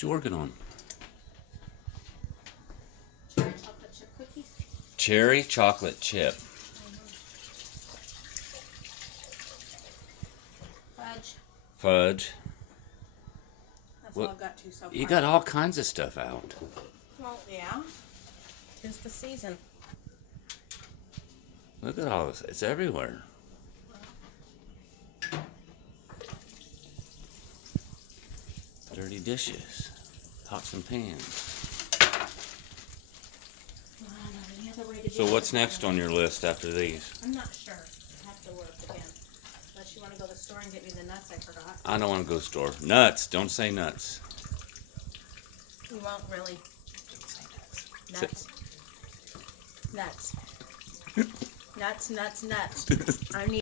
What you working on? Cherry chocolate chip cookies. Cherry chocolate chip. Fudge. Fudge. That's What- all I've got to so far. You got all kinds of stuff out. Well, yeah. 'Tis the season. Look at all this. It's everywhere. Dirty dishes. Pots and pans. I don't know any other way to do So it. what's next on your list after these? I'm not sure. I have to look again. Unless you want to go to the store and get me the nuts I forgot. I don't want to go store. Nuts. Don't say nuts. You won't really. Nuts. Nuts. Nuts, nuts, nuts. I need